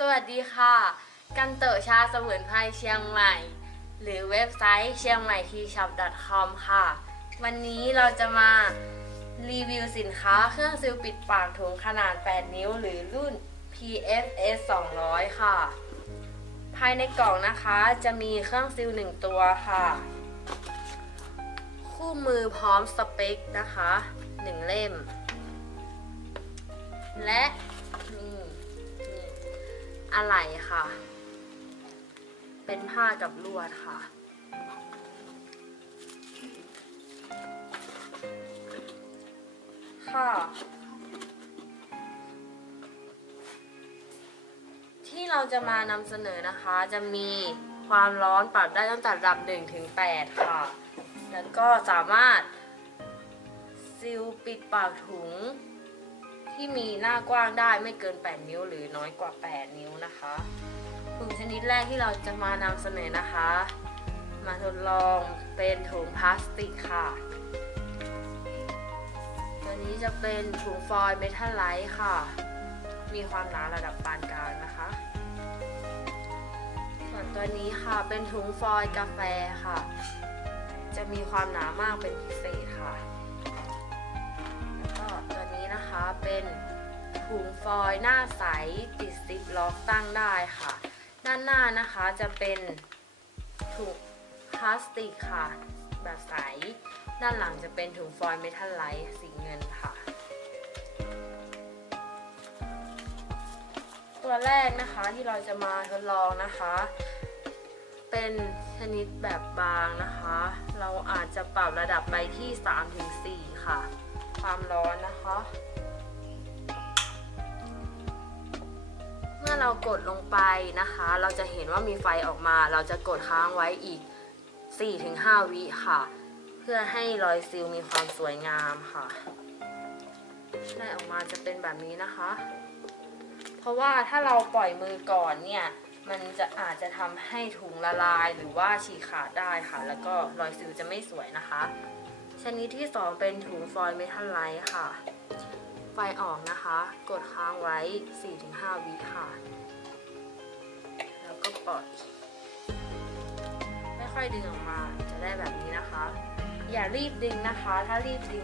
สวัสดีค่ะกันเตอชาสมุนไพรเชียงใหม่หรือเว็บไซต์เชียงใหม่TShop.com ค่ะวันนี้เราจะมารีวิวสินค้าเครื่องซิลปิดปากถุงขนาด8นิ้วหรือรุ่น PFS 200ค่ะภายในกล่องนะคะจะมีเครื่องซิล1ตัวค่ะคู่มือพร้อมสเปคนะคะ1เล่มและนี่อะไหล่ค่ะเป็นผ้ากับลวดค่ะที่เราจะมานำเสนอนะคะจะมีความร้อนปรับได้ตั้งแต่ระดับ1 ถึง 8ค่ะแล้วก็สามารถซีลปิดปากถุงที่มีหน้ากว้างได้ไม่เกิน8นิ้วหรือน้อยกว่า8นิ้วนะคะถุงชนิดแรกที่เราจะมานำเสนอนะคะมาทดลองเป็นถุงพลาสติกค่ะตัวนี้จะเป็นถุงฟอยล์เมทัลไลท์ค่ะมีความหนาระดับปานกลางนะคะส่วนตัวนี้ค่ะเป็นถุงฟอยล์กาแฟค่ะจะมีความหนามากเป็นพิเศษค่ะแล้วก็ตัวนี้นะคะเป็นถุงฟอยล์หน้าใสติดซิปล็อกตั้งได้ค่ะด้านหน้านะคะจะเป็นถุงพลาสติกค่ะแบบใสด้านหลังจะเป็นถุงฟอยล์เมทัลไลท์สีเงินค่ะตัวแรกนะคะที่เราจะมาทดลองนะคะเป็นชนิดแบบบางนะคะเราอาจจะปรับระดับไปที่ 3-4 ค่ะความร้อนนะคะเมื่อเรากดลงไปนะคะเราจะเห็นว่ามีไฟออกมาเราจะกดค้างไว้อีก 4-5 วิค่ะเพื่อให้รอยซีลมีความสวยงามค่ะได้ออกมาจะเป็นแบบนี้นะคะเพราะว่าถ้าเราปล่อยมือก่อนเนี่ยมันจะอาจจะทำให้ถุงละลายหรือว่าฉีกขาดได้ค่ะแล้วก็รอยซีลจะไม่สวยนะคะชนิดที่2เป็นถุงฟอยล์เมทัลไลท์ค่ะไฟออกนะคะกดค้างไว้ 4-5 วิค่ะแล้วก็ปล่อยค่อยๆดึงออกมาจะได้แบบนี้นะคะอย่ารีบดึงนะคะถ้ารีบดึง